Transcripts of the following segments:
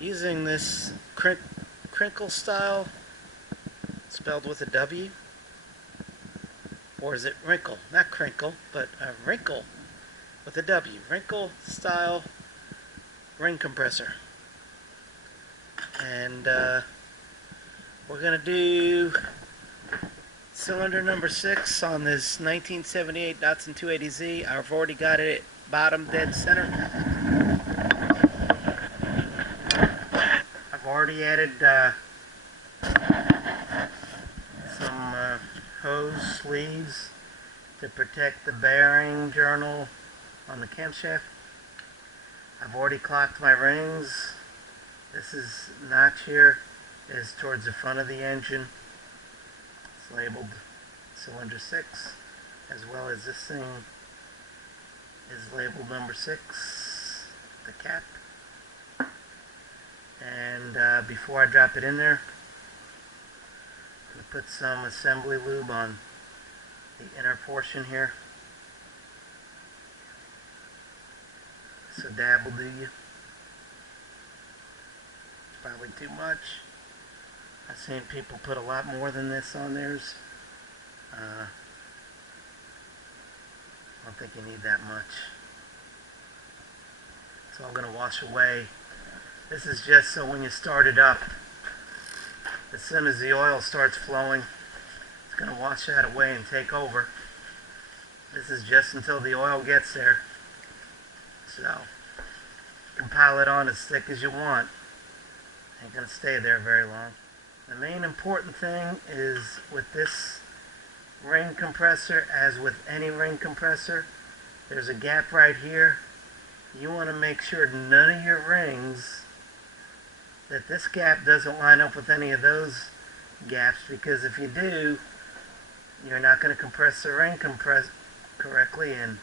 Using this crinkle style, spelled with a W, or is it wrinkle? Not crinkle, but a wrinkle with a W. Wrinkle style ring compressor. And we're going to do cylinder number 6 on this 1978 Datsun 280Z. I've already got it bottom dead center. I've already added some hose sleeves to protect the bearing journal on the camshaft. I've already clocked my rings. This notch here is towards the front of the engine. It's labeled cylinder 6, as well as this thing is labeled number 6, the cap. And before I drop it in there, I'm going to put some assembly lube on the inner portion here. So dab will do you. It's probably too much. I've seen people put a lot more than this on theirs. I don't think you need that much. It's all going to wash away. This is just so when you start it up, as soon as the oil starts flowing, it's going to wash that away and take over. This is just until the oil gets there. So, you can pile it on as thick as you want. Ain't going to stay there very long. The main important thing is with this ring compressor, as with any ring compressor, there's a gap right here. You want to make sure none of your rings, that this gap doesn't line up with any of those gaps, because if you do, you're not going to compress the ring correctly and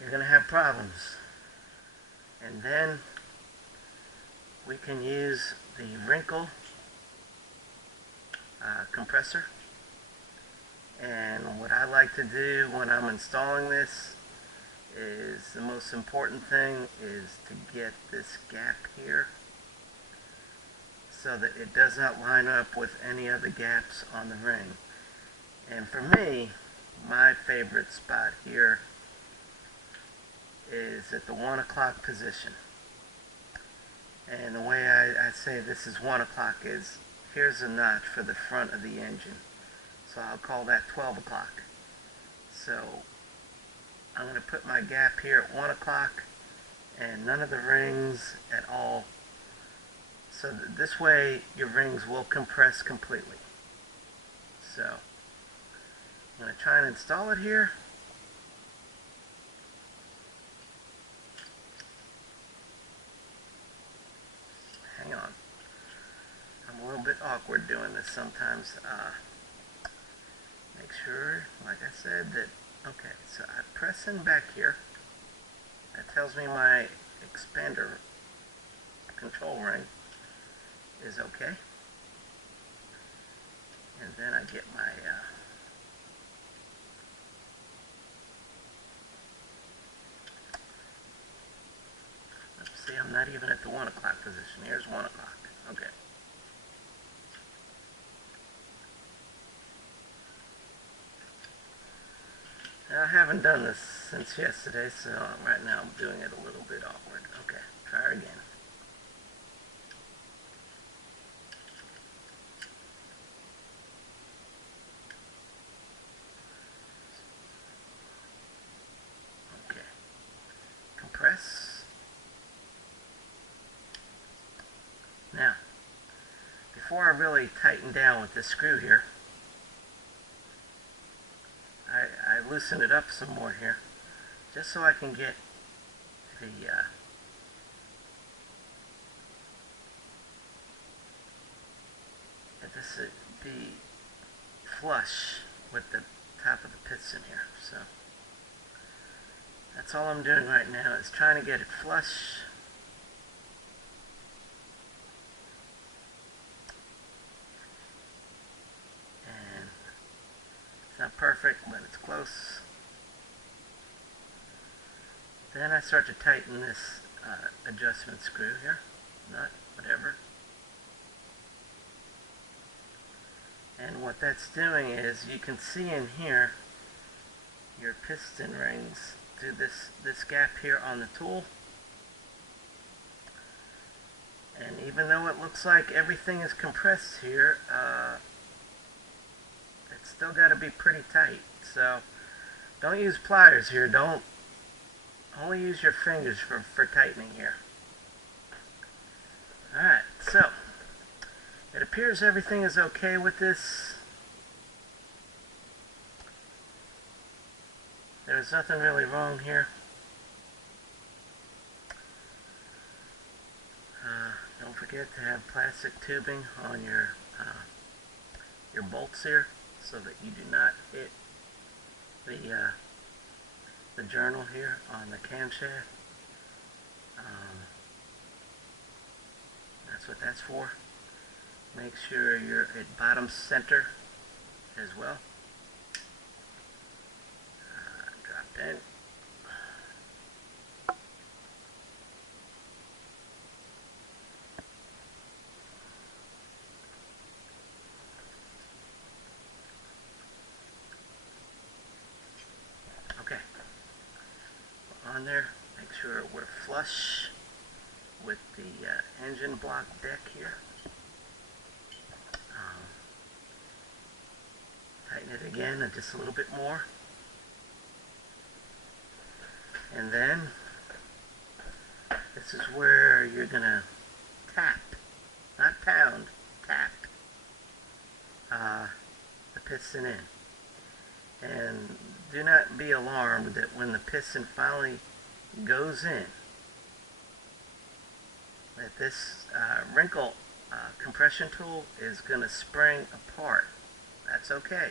you're going to have problems. And then we can use the wrinkle compressor. And what I like to do when I'm installing this is, the most important thing is to get this gap here so that it does not line up with any other gaps on the ring. And for me, my favorite spot here is at the 1 o'clock position. And the way I say this is 1 o'clock is, here's a notch for the front of the engine. So I'll call that 12 o'clock. So I'm going to put my gap here at 1 o'clock and none of the rings at all. So that this way your rings will compress completely. So I'm going to try and install it here. Hang on. I'm a little bit awkward doing this sometimes. Make sure, like I said, that, okay, so I press in back here. That tells me my expander control ring is okay. And then I get my let's see, I'm not even at the 1 o'clock position. Here's 1 o'clock. Okay. Now, I haven't done this since yesterday, so right now I'm doing it a little bit awkward. Okay, try again. Okay. Compress. Now, before I really tighten down with this screw here, I loosen it up some more here, just so I can get the this be flush with the top of the piston here. So that's all I'm doing right now, is trying to get it flush. And it's not perfect, but it's close. Then I start to tighten this adjustment screw here, nut, whatever. And what that's doing is, you can see in here your piston rings through this gap here on the tool. And even though it looks like everything is compressed here, it's still got to be pretty tight. So don't use pliers here. Don't only use your fingers for tightening here. Alright, so it appears everything is okay with this. There's nothing really wrong here. Don't forget to have plastic tubing on your bolts here, so that you do not hit the journal here on the camshaft. That's what that's for. Make sure you're at bottom center as well. Drop in. Okay. On there, make sure we're flush with the engine block deck here. Tighten it again and just a little bit more. And then this is where you're gonna tap, not pound, tap the piston in. And do not be alarmed that when the piston finally goes in, that this wrinkle compression tool is going to spring apart. That's okay.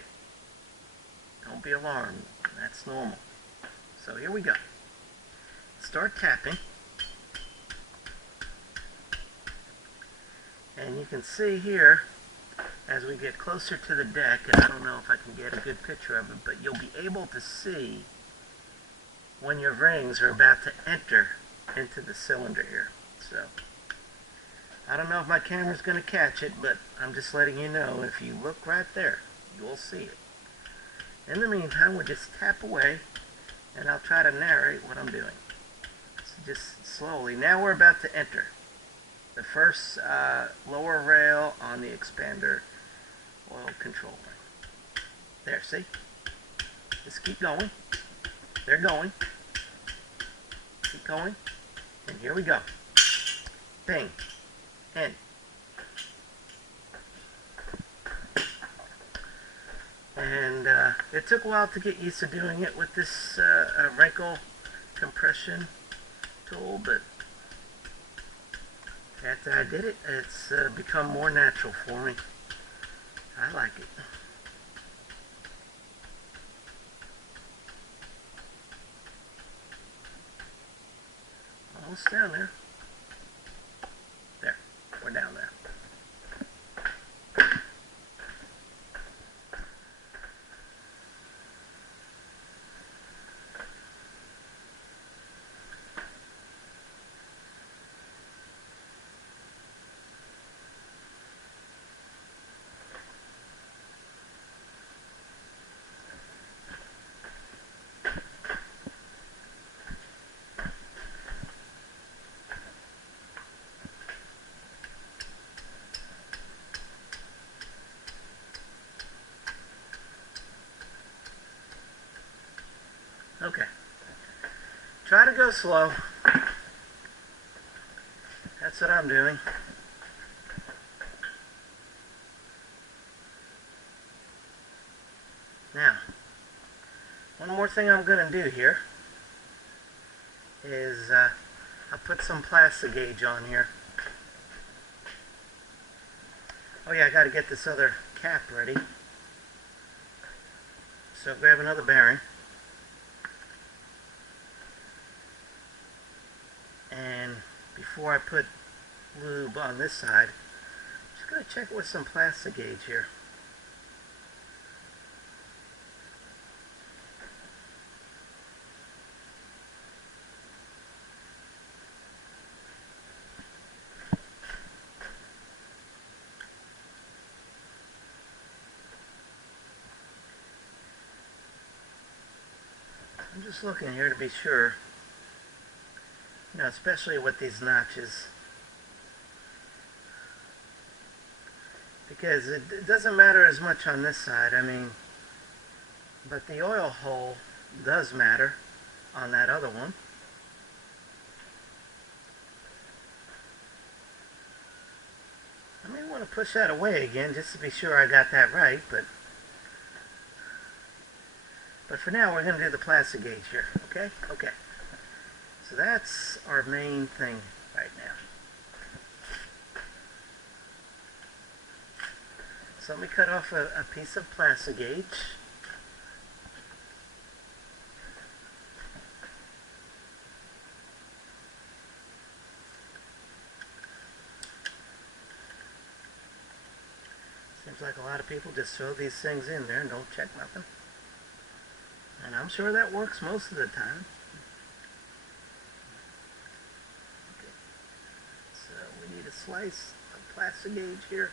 Don't be alarmed. That's normal. So here we go. Start tapping. And you can see here, as we get closer to the deck, and I don't know if I can get a good picture of it, but you'll be able to see when your rings are about to enter into the cylinder here. So I don't know if my camera's going to catch it, but I'm just letting you know, if you look right there, you'll see it. In the meantime, we'll just tap away, and I'll try to narrate what I'm doing. So just slowly. Now we're about to enter the first lower rail on the expander oil control ring. There, see? Just keep going. They're going. Keep going. And here we go. Bing. In. And it took a while to get used to doing it with this wrinkle compression tool, but after I did it, it's become more natural for me. I like it. Almost down there. There. We're down there. Okay. Try to go slow. That's what I'm doing. Now, one more thing I'm going to do here is I'll put some plasti gauge on here. Oh yeah, I got to get this other cap ready. So grab another bearing. And before I put lube on this side, I'm just going to check with some plasti gauge here. just looking here to be sure. You know, especially with these notches. Because it doesn't matter as much on this side, I mean, but the oil hole does matter on that other one. I may want to push that away again just to be sure I got that right, but for now we're going to do the plastic gauge here, okay? Okay. So that's our main thing right now. So let me cut off a piece of plastic gauge. Seems like a lot of people just throw these things in there and don't check nothing. And I'm sure that works most of the time. Okay. So we need a slice of plastic gauge here.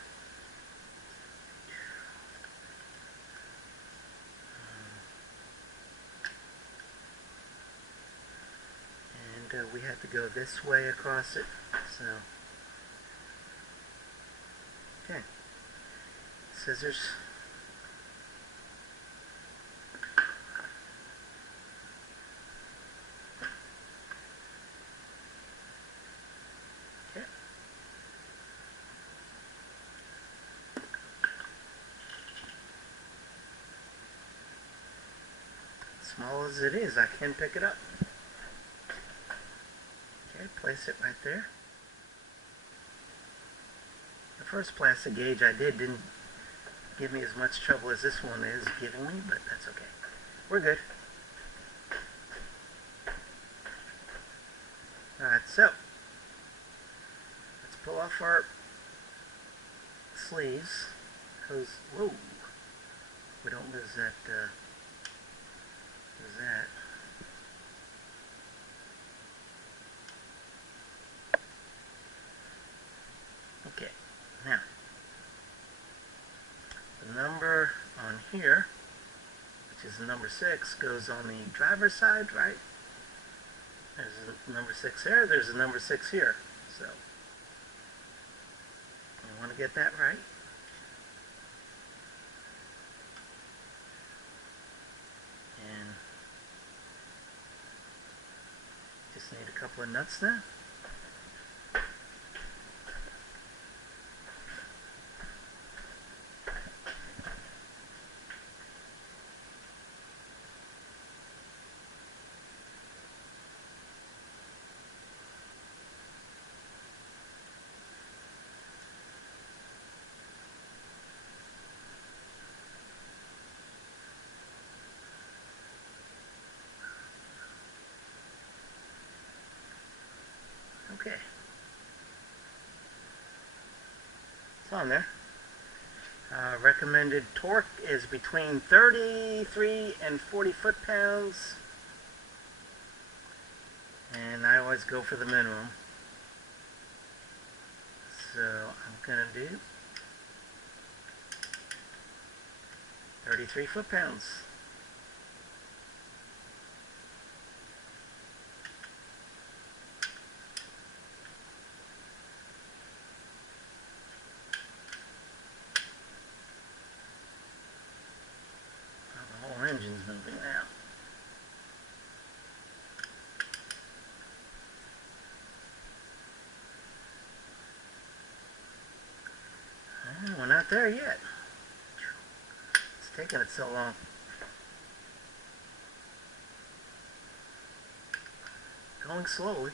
We have to go this way across it, so okay, scissors, okay, small as it is, I can pick it up. Place it right there. The first plastic gauge I did didn't give me as much trouble as this one is giving me, but that's okay. We're good. Alright, so let's pull off our sleeves. Whoa, we don't lose that, Okay, now, the number on here, which is the number 6, goes on the driver's side, right? There's a number 6 there, there's a number 6 here, so I want to get that right. And just need a couple of nuts now. Okay. It's on there. Recommended torque is between 33 and 40 foot-pounds. And I always go for the minimum. So I'm going to do 33 foot-pounds. Engine's moving now. We're not there yet. It's taking it so long. Going slowly.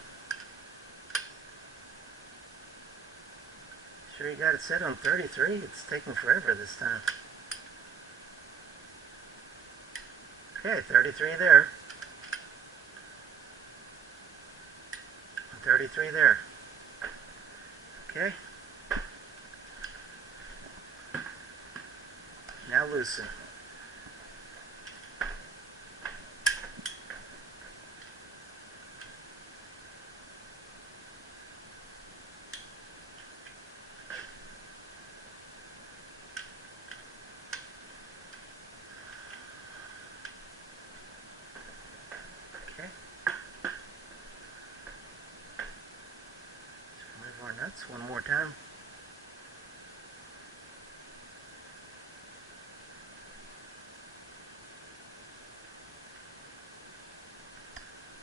Sure you got it set on 33? It's taking forever this time. Okay, 33 there. 33 there. Okay. Now loosen. Just one more time.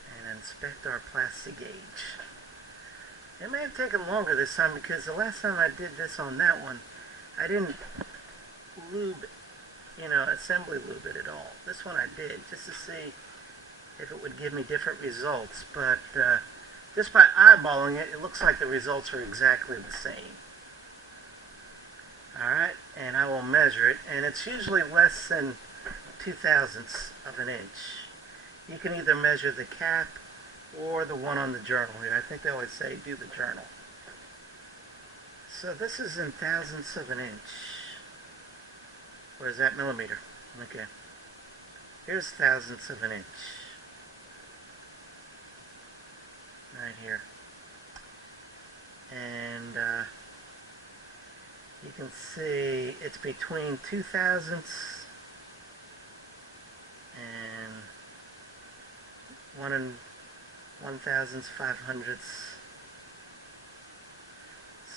And inspect our plasti gauge. It may have taken longer this time because the last time I did this on that one, I didn't lube, assembly lube it at all. This one I did, just to see if it would give me different results. But just by eyeballing it, it looks like the results are exactly the same. Alright, and I will measure it, and it's usually less than 0.02 of an inch. You can either measure the cap or the one on the journal here. I think they always say do the journal. So this is in thousandths of an inch. Or is that millimeter? Okay. Here's thousandths of an inch. Right here. And you can see it's between 0.02 and 1/1500.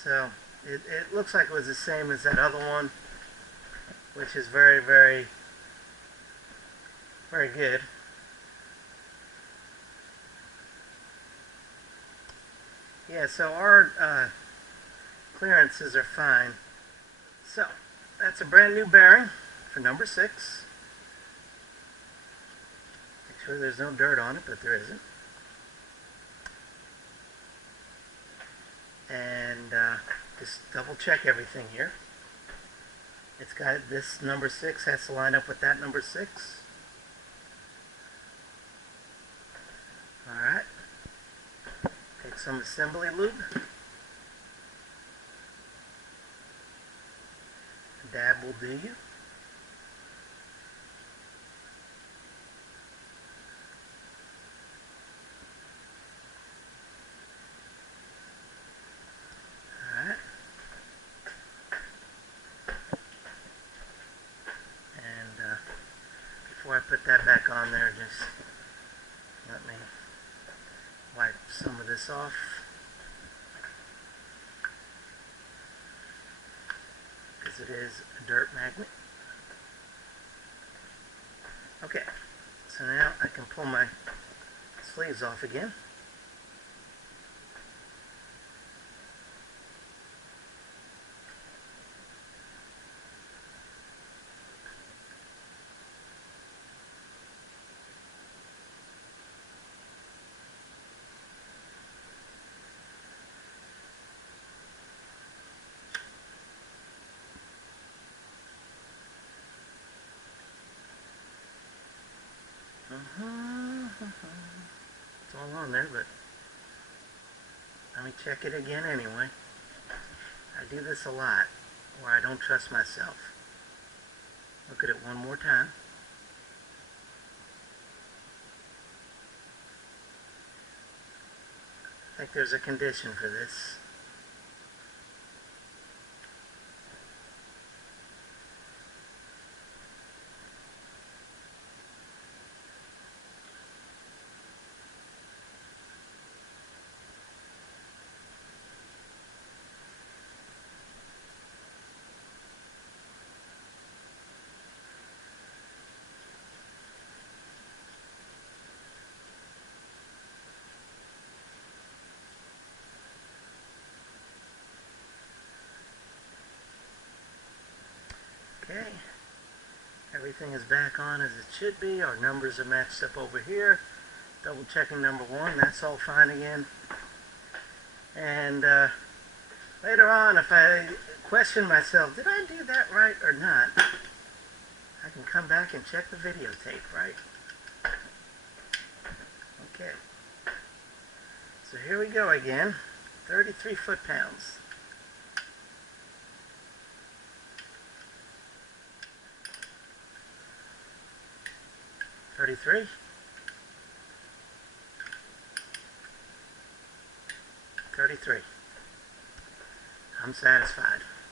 So it looks like it was the same as that other one, which is very, very, very good. Yeah, so our clearances are fine. So that's a brand new bearing for number 6. Make sure there's no dirt on it, but there isn't. And just double check everything here. It's got this number 6 has to line up with that number 6. Alright. Take some assembly lube. A dab will do you. Alright. And before I put that back on there, just let me wipe some of this off. Because it is a dirt magnet. Okay, so now I can pull my sleeves off again. It's all on there, but let me check it again anyway. I do this a lot, where I don't trust myself. Look at it one more time. I think there's a condition for this. Okay, everything is back on as it should be. Our numbers are matched up over here. Double checking number 1, that's all fine again. And later on, if I question myself, did I do that right or not, I can come back and check the videotape, right? Okay, so here we go again, 33 foot-pounds. 33. 33. I'm satisfied.